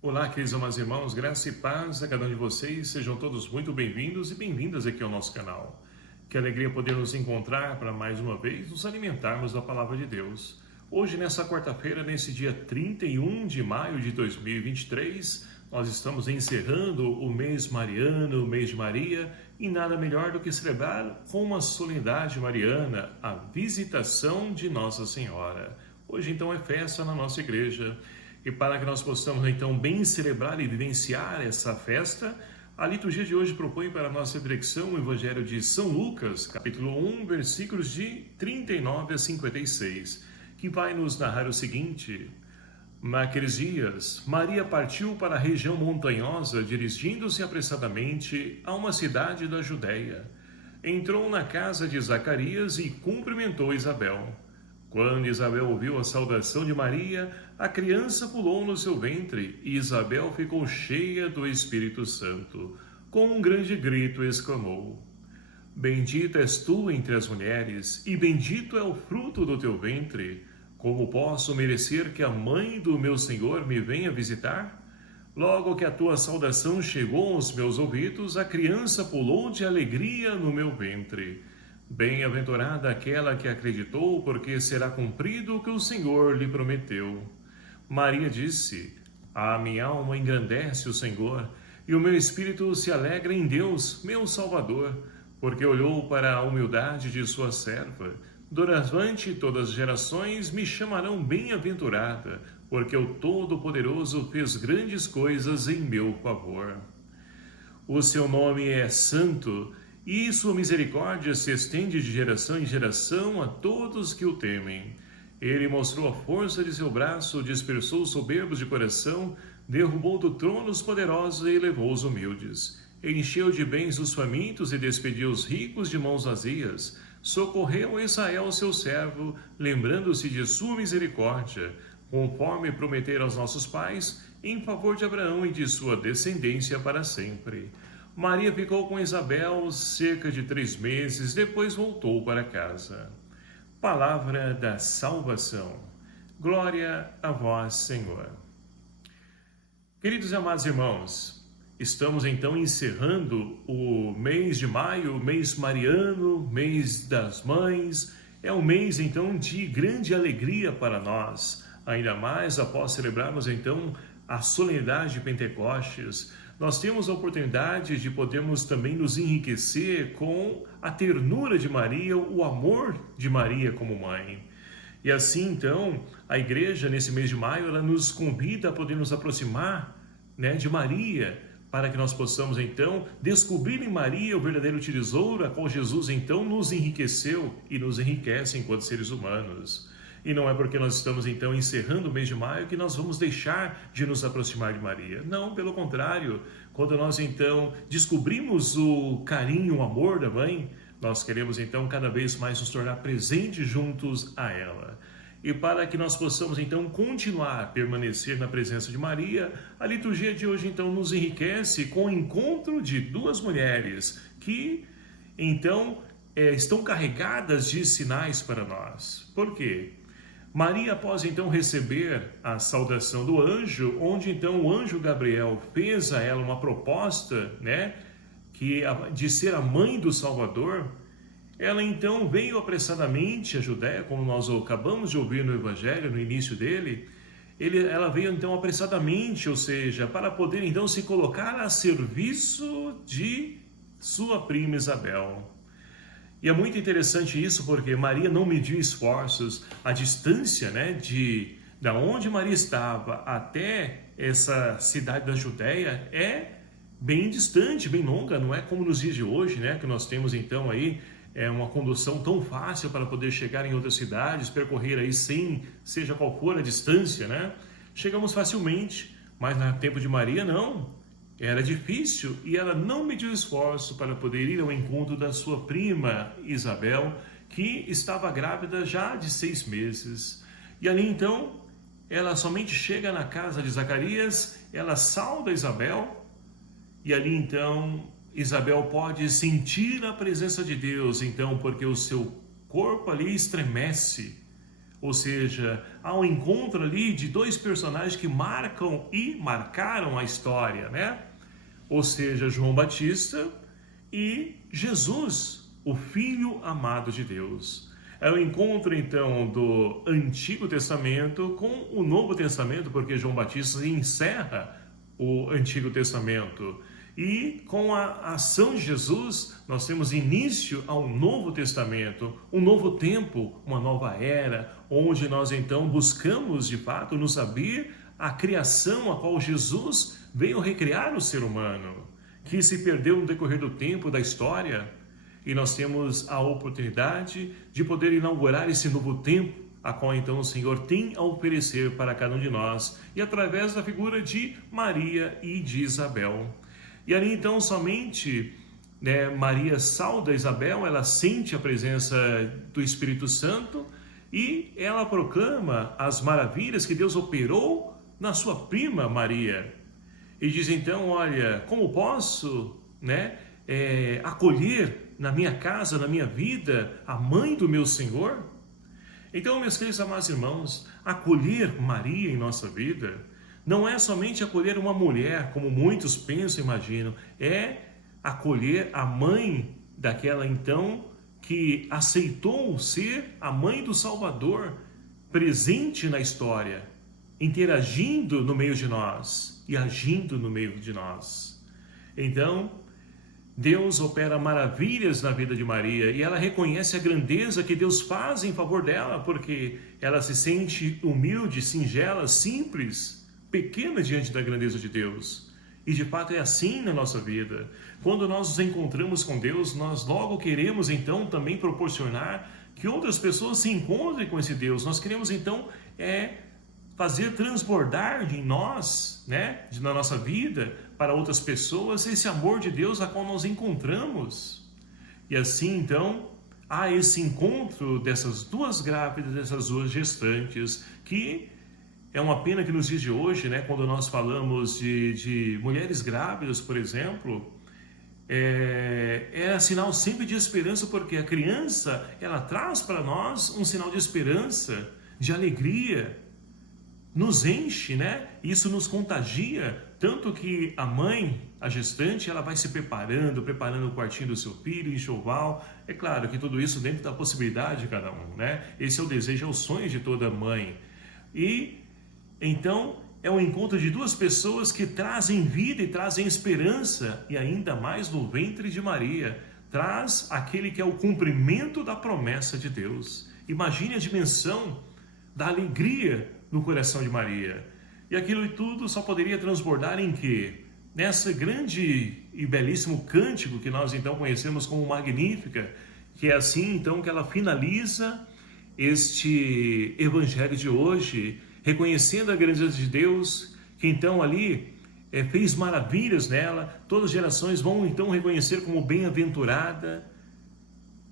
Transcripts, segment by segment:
Olá, queridos amados irmãos, graça e paz a cada um de vocês, sejam todos muito bem-vindos e bem-vindas aqui ao nosso canal. Que alegria poder nos encontrar para mais uma vez nos alimentarmos da Palavra de Deus. Hoje, nessa quarta-feira, nesse dia 31 de maio de 2023, nós estamos encerrando o mês mariano, o mês de Maria, e nada melhor do que celebrar com uma solenidade mariana a visitação de Nossa Senhora. Hoje, então, é festa na nossa igreja. E para que nós possamos, então, bem celebrar e vivenciar essa festa, a liturgia de hoje propõe para a nossa reflexão o Evangelho de São Lucas, capítulo 1, versículos de 39 a 56, que vai nos narrar o seguinte: Naqueles dias, Maria partiu para a região montanhosa, dirigindo-se apressadamente a uma cidade da Judéia. Entrou na casa de Zacarias e cumprimentou Isabel. Quando Isabel ouviu a saudação de Maria, a criança pulou no seu ventre e Isabel ficou cheia do Espírito Santo. Com um grande grito exclamou: Bendita és tu entre as mulheres, e bendito é o fruto do teu ventre. Como posso merecer que a mãe do meu Senhor me venha visitar? Logo que a tua saudação chegou aos meus ouvidos, a criança pulou de alegria no meu ventre. Bem-aventurada aquela que acreditou, porque será cumprido o que o Senhor lhe prometeu. Maria disse: A minha alma engrandece o Senhor, e o meu espírito se alegra em Deus, meu Salvador, porque olhou para a humildade de sua serva. Doravante todas as gerações me chamarão bem-aventurada, porque o Todo-Poderoso fez grandes coisas em meu favor. O seu nome é santo, e sua misericórdia se estende de geração em geração a todos que o temem. Ele mostrou a força de seu braço, dispersou os soberbos de coração, derrubou do trono os poderosos e elevou os humildes. Encheu de bens os famintos e despediu os ricos de mãos vazias. Socorreu Israel, seu servo, lembrando-se de sua misericórdia, conforme prometera aos nossos pais, em favor de Abraão e de sua descendência para sempre. Maria ficou com Isabel cerca de 3 meses, depois voltou para casa. Palavra da salvação. Glória a vós, Senhor. Queridos e amados irmãos, estamos então encerrando o mês de maio, o mês mariano, mês das mães. É um mês então de grande alegria para nós, ainda mais após celebrarmos então a solenidade de Pentecostes. Nós temos a oportunidade de podermos também nos enriquecer com a ternura de Maria, o amor de Maria como mãe. E assim, então, a igreja, nesse mês de maio, ela nos convida a poder nos aproximar, de Maria, para que nós possamos, então, descobrir em Maria o verdadeiro tesouro, a qual Jesus, então, nos enriqueceu e nos enriquece enquanto seres humanos. E não é porque nós estamos então encerrando o mês de maio que nós vamos deixar de nos aproximar de Maria. Não, pelo contrário. Quando nós então descobrimos o carinho, o amor da mãe, nós queremos então cada vez mais nos tornar presentes juntos a ela. E para que nós possamos então continuar a permanecer na presença de Maria, a liturgia de hoje então nos enriquece com o encontro de 2 mulheres que então estão carregadas de sinais para nós. Por quê? Maria, após então receber a saudação do anjo, onde então o anjo Gabriel fez a ela uma proposta, de ser a mãe do Salvador, ela então veio apressadamente à Judéia, como nós acabamos de ouvir no Evangelho, no início dele. Ela veio então apressadamente, ou seja, para poder então se colocar a serviço de sua prima Isabel. E é muito interessante isso, porque Maria não mediu esforços. A distância, da onde Maria estava até essa cidade da Judéia é bem distante, bem longa. Não é como nos dias de hoje, que nós temos então aí uma condução tão fácil para poder chegar em outras cidades, percorrer aí sem, seja qual for a distância, Chegamos facilmente, mas no tempo de Maria não. Era difícil e ela não mediu esforço para poder ir ao encontro da sua prima Isabel, que estava grávida já de 6 meses. E ali então, ela somente chega na casa de Zacarias, ela sauda Isabel, e ali então Isabel pode sentir a presença de Deus, então, porque o seu corpo ali estremece Ou seja, há um encontro ali de dois personagens que marcam e marcaram a história, né? Ou seja, João Batista e Jesus, o Filho amado de Deus. É o encontro, então, do Antigo Testamento com o Novo Testamento, porque João Batista encerra o Antigo Testamento. E com a ação de Jesus, nós temos início ao Novo Testamento, um novo tempo, uma nova era, onde nós então buscamos de fato nos saber a criação a qual Jesus veio recriar o ser humano, que se perdeu no decorrer do tempo, da história. E nós temos a oportunidade de poder inaugurar esse novo tempo, a qual então o Senhor tem a oferecer para cada um de nós, e através da figura de Maria e de Isabel. E ali então somente Maria sauda Isabel, ela sente a presença do Espírito Santo e ela proclama as maravilhas que Deus operou na sua prima Maria. E diz então, olha, como posso acolher na minha casa, na minha vida, a mãe do meu Senhor? Então, meus queridos amados irmãos, acolher Maria em nossa vida não é somente acolher uma mulher, como muitos pensam e imaginam, é acolher a mãe daquela então que aceitou ser a mãe do Salvador, presente na história, interagindo no meio de nós e agindo no meio de nós. Então, Deus opera maravilhas na vida de Maria e ela reconhece a grandeza que Deus faz em favor dela, porque ela se sente humilde, singela, simples, pequena diante da grandeza de Deus. E de fato é assim na nossa vida. Quando nós nos encontramos com Deus, nós logo queremos então também proporcionar que outras pessoas se encontrem com esse Deus. Nós queremos então fazer transbordar em nós, na nossa vida, para outras pessoas, esse amor de Deus a qual nós encontramos. E assim então há esse encontro dessas duas grávidas, dessas duas gestantes, que é uma pena que nos dias de hoje, quando nós falamos de mulheres grávidas, por exemplo, é sinal sempre de esperança, porque a criança, ela traz para nós um sinal de esperança, de alegria, nos enche, Isso nos contagia, tanto que a mãe, a gestante, ela vai se preparando o quartinho do seu filho, enxoval. É claro que tudo isso dentro da possibilidade de cada um, Esse é o desejo, é o sonho de toda mãe. E então é um encontro de duas pessoas que trazem vida e trazem esperança, e ainda mais no ventre de Maria, traz aquele que é o cumprimento da promessa de Deus. Imagine a dimensão da alegria no coração de Maria. E aquilo tudo só poderia transbordar em quê? Nessa grande e belíssimo cântico que nós então conhecemos como Magnífica, que é assim então que ela finaliza este evangelho de hoje, reconhecendo a grandeza de Deus, que então ali fez maravilhas nela. Todas as gerações vão então reconhecer como bem-aventurada.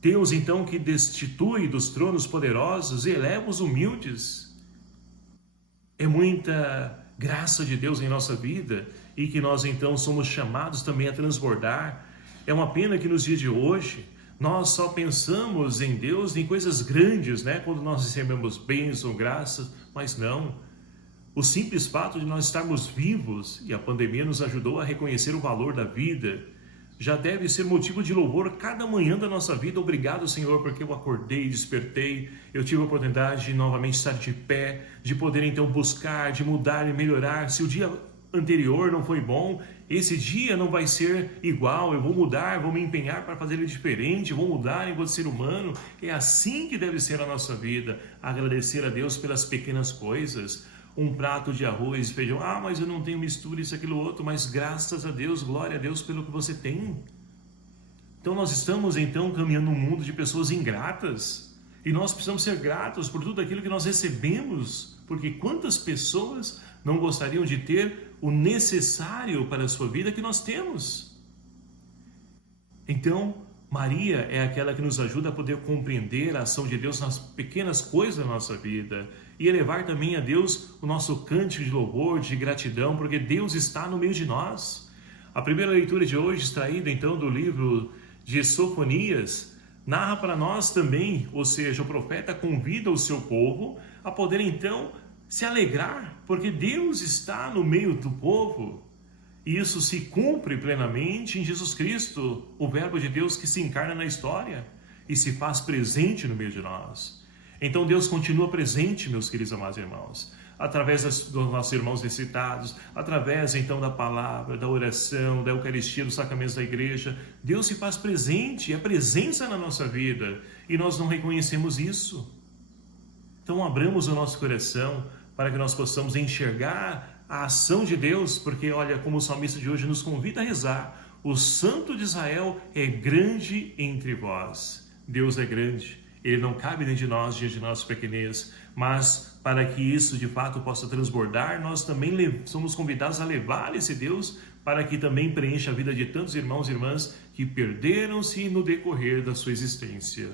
Deus então que destitui dos tronos poderosos e eleva os humildes. É muita graça de Deus em nossa vida e que nós então somos chamados também a transbordar. É uma pena que nos dias de hoje nós só pensamos em Deus, em coisas grandes, quando nós recebemos bênção, graças, mas não. O simples fato de nós estarmos vivos, e a pandemia nos ajudou a reconhecer o valor da vida, já deve ser motivo de louvor cada manhã da nossa vida. Obrigado, Senhor, porque eu acordei, despertei, eu tive a oportunidade de novamente estar de pé, de poder então buscar, de mudar e melhorar. Se o dia anterior não foi bom, esse dia não vai ser igual, eu vou mudar, vou me empenhar para fazer ele diferente, vou mudar enquanto ser humano. É assim que deve ser a nossa vida, agradecer a Deus pelas pequenas coisas. Um prato de arroz e feijão, mas eu não tenho mistura, isso, aquilo, outro, mas graças a Deus, glória a Deus pelo que você tem. Então nós estamos então caminhando num mundo de pessoas ingratas, e nós precisamos ser gratos por tudo aquilo que nós recebemos, porque quantas pessoas não gostariam de ter o necessário para a sua vida que nós temos? Então, Maria é aquela que nos ajuda a poder compreender a ação de Deus nas pequenas coisas da nossa vida e elevar também a Deus o nosso cântico de louvor, de gratidão, porque Deus está no meio de nós. A primeira leitura de hoje, extraída então do livro de Sofonias, narra para nós também, ou seja, o profeta convida o seu povo a poder então se alegrar, porque Deus está no meio do povo. E isso se cumpre plenamente em Jesus Cristo, o Verbo de Deus que se encarna na história e se faz presente no meio de nós. Então Deus continua presente, meus queridos amados irmãos, através dos nossos irmãos necessitados, através então da palavra, da oração, da Eucaristia, dos sacramentos da igreja. Deus se faz presente, é presença na nossa vida e nós não reconhecemos isso. Então abramos o nosso coração para que nós possamos enxergar a ação de Deus, porque olha como o salmista de hoje nos convida a rezar: o Santo de Israel é grande entre vós. Deus é grande, Ele não cabe dentro de nós, diante de nossa pequenez, mas para que isso de fato possa transbordar, nós também somos convidados a levar esse Deus para que também preencha a vida de tantos irmãos e irmãs que perderam-se no decorrer da sua existência.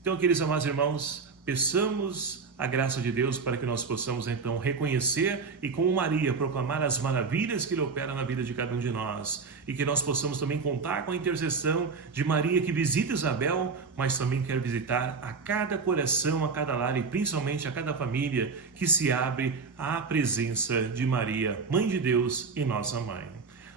Então, queridos amados irmãos, peçamos a graça de Deus para que nós possamos então reconhecer e, como Maria, proclamar as maravilhas que Ele opera na vida de cada um de nós, e que nós possamos também contar com a intercessão de Maria, que visita Isabel, mas também quer visitar a cada coração, a cada lar e principalmente a cada família que se abre à presença de Maria, Mãe de Deus e nossa Mãe.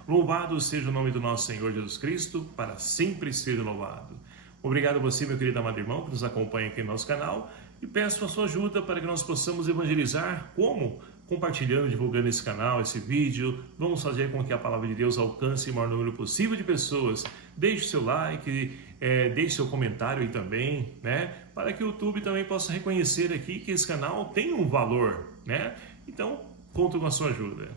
Louvado seja o nome do nosso Senhor Jesus Cristo, para sempre seja louvado. Obrigado a você, meu querido amado irmão, que nos acompanha aqui no nosso canal, e peço a sua ajuda para que nós possamos evangelizar. Como? Compartilhando, divulgando esse canal, esse vídeo. Vamos fazer com que a palavra de Deus alcance o maior número possível de pessoas. Deixe seu like, deixe seu comentário aí também, né? Para que o YouTube também possa reconhecer aqui que esse canal tem um valor, né? Então, conto com a sua ajuda.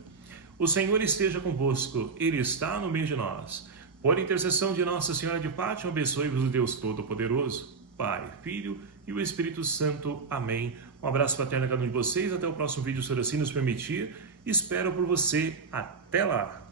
O Senhor esteja convosco, Ele está no meio de nós. Por intercessão de Nossa Senhora de Fátima, abençoe-vos o Deus Todo-Poderoso, Pai, Filho e o Espírito Santo. Amém. Um abraço fraterno a cada um de vocês. Até o próximo vídeo, se assim nos permitir. Espero por você. Até lá!